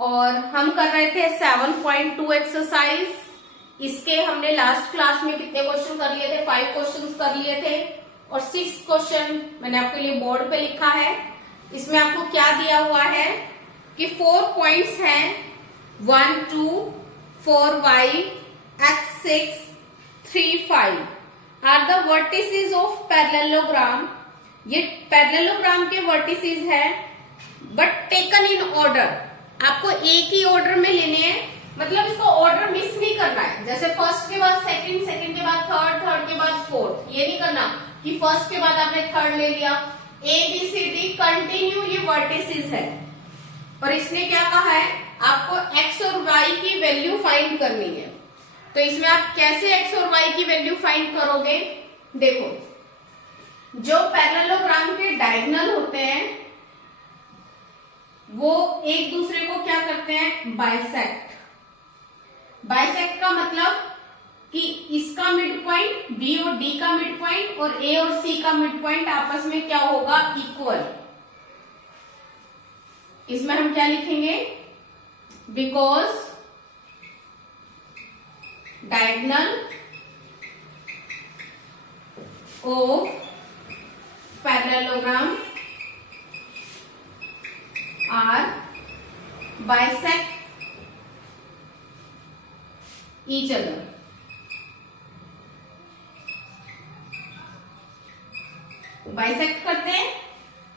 और हम कर रहे थे 7.2 एक्सरसाइज। इसके हमने लास्ट क्लास में कितने क्वेश्चन कर लिए थे? 5 क्वेश्चन कर लिए थे और 6 क्वेश्चन मैंने आपके लिए बोर्ड पे लिखा है। इसमें आपको क्या दिया हुआ है कि 4 पॉइंट्स हैं 1 2 4 y x 6 3 5 are the vertices of parallelogram. ये पैरेललोग्राम के वर्टिसेस है बट टेकन इन ऑर्डर। आपको एक ही ऑर्डर में लेने हैं, मतलब इसको ऑर्डर मिस नहीं करना है। जैसे फर्स्ट के बाद सेकंड, सेकंड के बाद थर्ड, थर्ड के बाद फोर्थ, ये नहीं करना कि फर्स्ट के बाद आपने थर्ड ले लिया। A B C D continue ये वर्टिसेस है और इसने क्या कहा है आपको x और y की वैल्यू फाइंड करनी है। तो इसमें आप कैसे x और y की वैल्यू फाइंड करोगे? देखो, जो पैरेललोग्राम के डायगोनल होते हैं वो एक दूसरे को क्या करते हैं? बाइसेक्ट। बाइसेक्ट का मतलब कि इसका मिड पॉइंट बी और डी का मिड पॉइंट और ए और सी का मिड पॉइंट आपस में क्या होगा? इक्वल। इसमें हम क्या लिखेंगे? Because diagonal of parallelogram are bisect each other. Bisect करते हैं,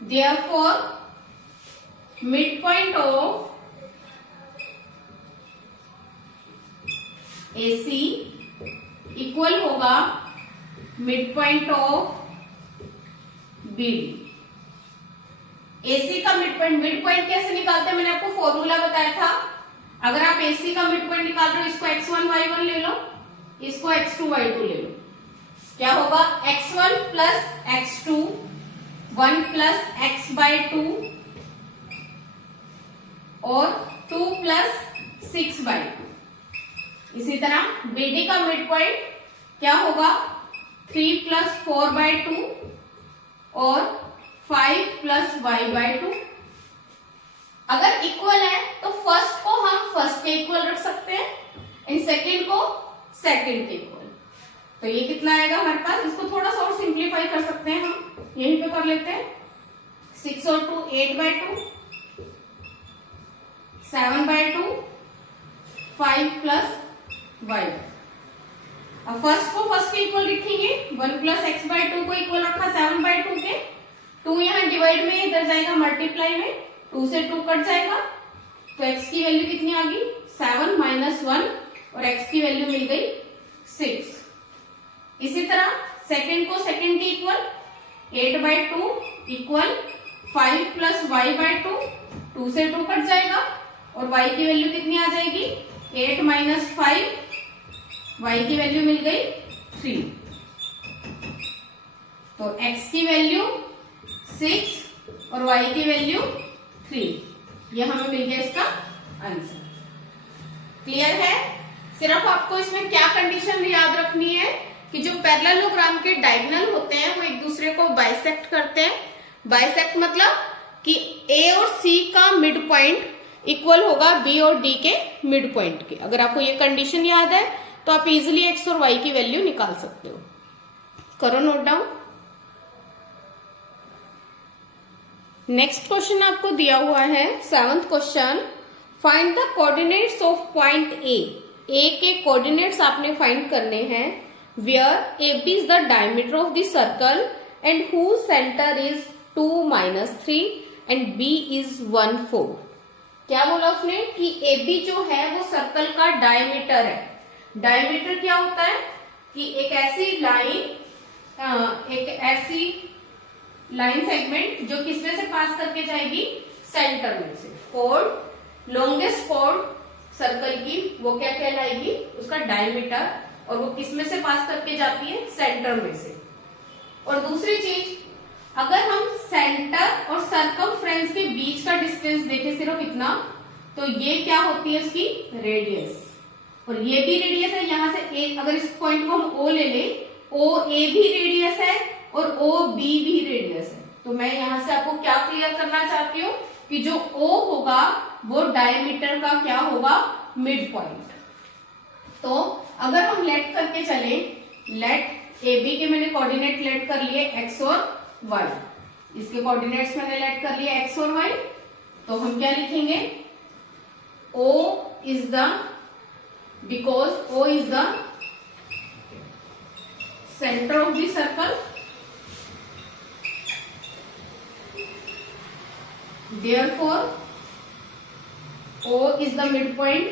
therefore mid point of AC equal होगा mid point of BD। AC का मिड पॉइंट कैसे निकालते हैं? मैंने आपको फॉर्मूला बताया था। अगर आप AC का मिड पॉइंट निकाल रहे हो, इसको x1 y1 ले लो, इसको x2 y2 ले लो। क्या होगा? x1 plus x2 1 plus x/2 और 2 प्लस 6/2। इसी तरह BD का मिड पॉइंट क्या होगा? 3 प्लस 4/2 और 5 प्लस y/2। अगर इक्वल है तो फर्स्ट को हम फर्स्ट के इक्वल रख सकते हैं एंड सेकंड को सेकंड के इक्वल। तो ये कितना आएगा हमारे पास? इसको थोड़ा सा और सिंप्लीफाई कर सकते हैं, हम यहीं पे कर लेते हैं। 6 और 2 8/2 7/2 5 प्लस y। अब फर्स्ट को फर्स्ट के इक्वल लिखेंगे। 1 प्लस x/2 को इक्वल रखा 7/2 के। 2 यहाँ डिवाइड में, इधर जाएगा मल्टीप्लाई में, 2 से 2 कट जाएगा तो x की वैल्यू कितनी आ गई? 7 माइनस 1 और x की वैल्यू मिल गई 6। इसी तरह सेकंड को सेकंड के इक्वल 8/2 इक्वल 5 प्लस y/2, 2 से 2 कट जाएगा और y की वैल्यू कितनी आ जाएगी? 8 माइनस 5, y की वैल्यू मिल गई 3। तो x की वैल्यू 6 और y की वैल्यू 3। ये हमें मिल गया इसका आंसर। क्लियर है? सिर्फ आपको इसमें क्या कंडीशन याद रखनी है कि जो पैरेललोग्राम के डायगोनल होते हैं वो एक दूसरे को बाइसेक्ट करते हैं। बाइसेक्ट मतलब कि A और C का मिड पॉइंट इक्वल होगा B और D के मिड पॉइंट के। अगर आपको ये कंडीशन याद है तो आप इजीली x और y की वैल्यू निकाल सकते हो। करो नोट डाउन। नेक्स्ट क्वेश्चन आपको दिया हुआ है 7th question. Find the coordinates of point A। A के कोऑर्डिनेट्स आपने फाइंड करने हैं। Where AB is the diameter of the circle and whose centre is 2-3 and B is 1/4। क्या बोला उसने कि AB जो है वो सर्कल का डायमीटर है। डायमीटर क्या होता है कि एक ऐसी लाइन सेगमेंट जो किसमें से पास करके जाएगी? सेंटर में से। कॉर्ड, लॉन्गेस्ट कॉर्ड सर्कल की वो क्या कहलाएगी? उसका डायमीटर। और वो किसमें से पास करके जाती है? सेंटर में से। और दूसरी चीज, अगर हम सेंटर और सरकमफ्रेंस के बीच का डिस्टेंस देखें सिर्फ इतना, तो ये क्या होती है? इसकी रेडियस। और ये भी रेडियस है। यहां से अगर इस पॉइंट को हम O ले लें, OA भी रेडियस है और OB भी रेडियस है। तो मैं यहां से आपको क्या क्लियर करना चाहती हूँ कि जो O होगा वो डायमीटर का क्या होगा, मिड पॉइंट। तो अगर हम लेट करके चले, लेट ए बी के मैंने कोऑर्डिनेट लेट कर लिए x और y, इसके कोऑर्डिनेट्स मैंने लेट कर लिए x और y, तो हम क्या लिखेंगे, O is the, because O is the centre of the circle, therefore O is the midpoint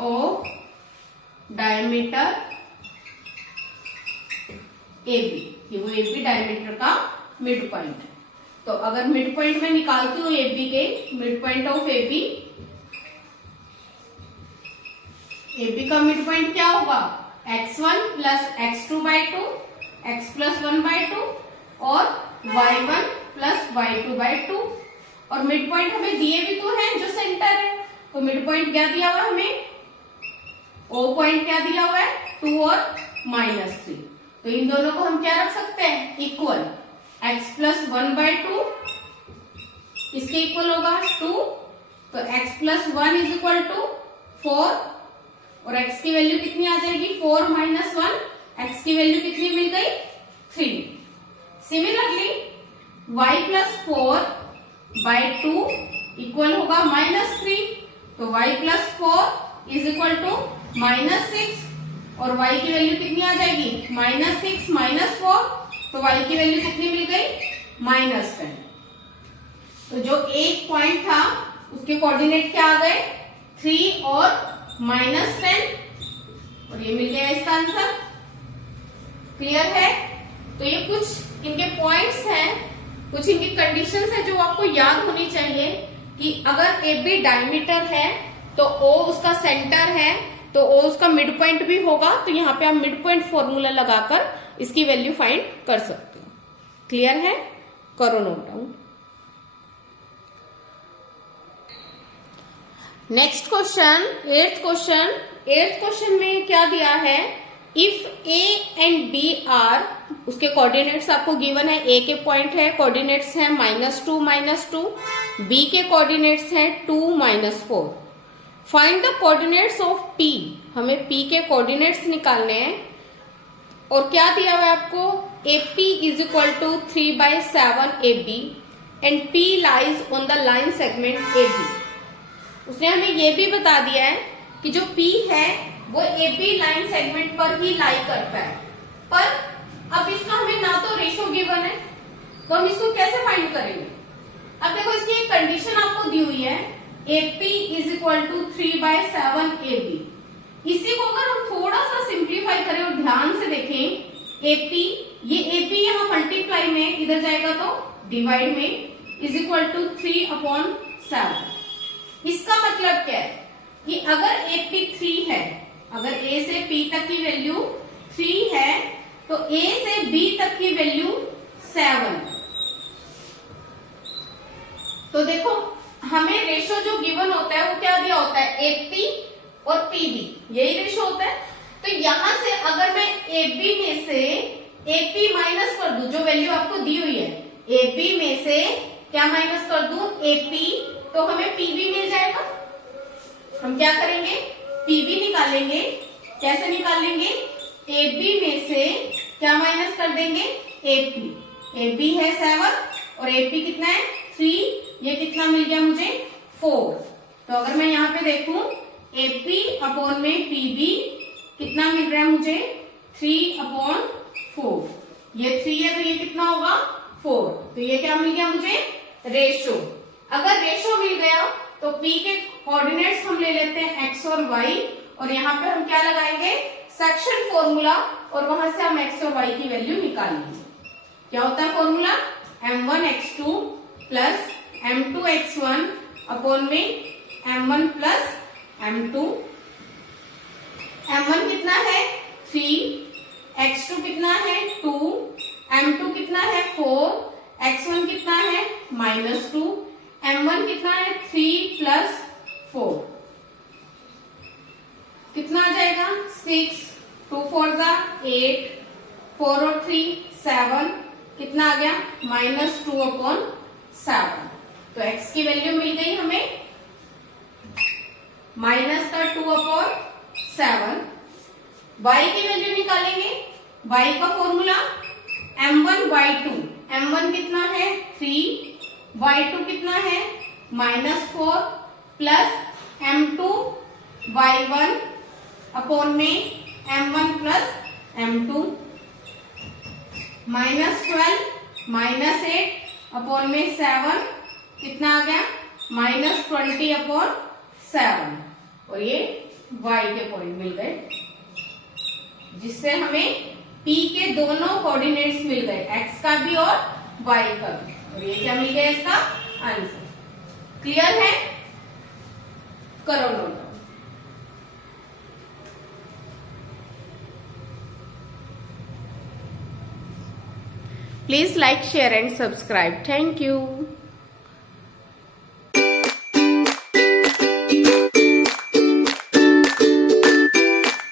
of diameter AB, ये वो AB डायमीटर का मिड पॉइंट। तो अगर मिड पॉइंट में निकालती हूँ AB के, mid point of AB, AB का मिड पॉइंट क्या होगा, x1 plus x2 by 2, x plus 1 by 2 और y1 प्लस y2 बाई 2। और मिड पॉइंट हमें दिए भी तो है जो सेंटर है, तो मिड पॉइंट क्या दिया हुआ है हमें, O पॉइंट क्या दिया हुआ है, 2 और -3। तो इन दोनों को हम क्या रख सकते हैं, इक्वल, x प्लस 1 बाई 2 इसके इक्वल होगा 2, तो x plus 1 is equal to 4 और x की वैल्यू कितनी आ जाएगी, 4 माइनस 1, x की वैल्यू कितनी मिल गई, 3। Similarly y plus 4 by 2 equal होगा -3, तो y plus 4 is equal to -6 और y की वैल्यू कितनी आ जाएगी, -6 माइनस 4, तो y की वैल्यू कितनी मिल गई, -10। तो जो एक पॉइंट था उसके कोऑर्डिनेट क्या आ गए, 3 और -10, और ये मिल गया इसका आंसर। क्लियर है। तो ये कुछ इनके पॉइंट्स हैं, कुछ इनकी कंडीशंस है जो आपको याद होनी चाहिए कि अगर ए बी डायमीटर है तो ओ उसका सेंटर है, तो ओ उसका मिड पॉइंट भी होगा। तो यहाँ पे आप मिड पॉइंट फॉर्मूला लगाकर इसकी वैल्यू फाइंड कर सकते हो। क्लियर है, करो note down. Next question, eighth question में क्या दिया है, if A and B are, उसके कोऑर्डिनेट्स आपको गिवन है, ए के पॉइंट है, कोऑर्डिनेट्स है -2 -2, बी के कोऑर्डिनेट्स हैं 2 -4। Find the coordinates of P, हमें पी के कोऑर्डिनेट्स निकालने हैं। और क्या दिया हुआ है आपको, AP is equal to 3/7 AB and P lies on the line segment AB। उसने हमें ये भी बता दिया है कि जो P है वो AB लाइन सेगमेंट पर ही लाई करता है, पर अब इसका हमें ना तो रेशो गिवन है, तो हम इसको कैसे फाइंड करेंगे। अब देखो इसकी एक कंडीशन आपको दी हुई है, AP is equal to 3/7 AB। इसी को अगर हम थोड़ा सा सिंप्लीफाई करें और ध्यान से देखें, AP, ये AP यहाँ मल्टीप्लाई में इधर जाएगा तो डिवाइड में, इज इक्वल टू 3/7। इसका मतलब क्या है कि अगर AP 3 है, अगर A से P तक की वैल्यू 3 है, तो A से B तक की वैल्यू 7। तो देखो हमें रेशो जो गिवन होता है वो क्या दिया होता है, AP और PB, यही रेशो होता है। तो यहां से अगर मैं AB में से AP माइनस कर दूं, जो वैल्यू आपको दी हुई है, AB में से क्या माइनस कर दूं, AP, तो हमें PB मिल जाएगा। हम क्या करेंगे, PB निकालेंगे। कैसे निकालेंगे, AB में से क्या माइनस कर देंगे, AP। AB है 7 और AP कितना है 3, ये कितना मिल गया मुझे 4। तो अगर मैं यहाँ पे देखूं, AP अपॉन में PB कितना मिल रहा है मुझे, 3/4। ये 3 है तो ये कितना होगा 4। तो ये क्या मिल गया मुझे, रेशो। अगर रेशो मिल गया तो P के कोऑर्डिनेट्स हम ले लेते हैं x और y, और यहाँ पे हम क्या लगाएंगे, सेक्शन फॉर्मूला, और वहां से हम x और y की वैल्यू निकालेंगे। क्या होता है formula, m1x2 plus m2x1 upon में m1 प्लस m2। m1 कितना है 3, x2 कितना है 2, m2 कितना है 4, x1 कितना है -2, m1 कितना है 3 प्लस 4, कितना आ जाएगा 6, 2 4 8, 4 और 3 7, कितना आ गया -2/7। तो x की वैल्यू मिल गई हमें -2/7। y की वैल्यू निकालेंगे। y का फॉर्मूला m1/2। m1 कितना है 3, y2 कितना है -4 प्लस m2/1 अपॉन में m1 प्लस m2 -12 -8 अपॉन में 7 कितना आ गया -20/7। और ये y के पॉइंट मिल गए, जिससे हमें p के दोनों कोऑर्डिनेट्स मिल गए, x का भी और y का भी। और ये क्या मिल गया इसका आंसर। क्लियर है? करो note. Please like, share and subscribe. Thank you.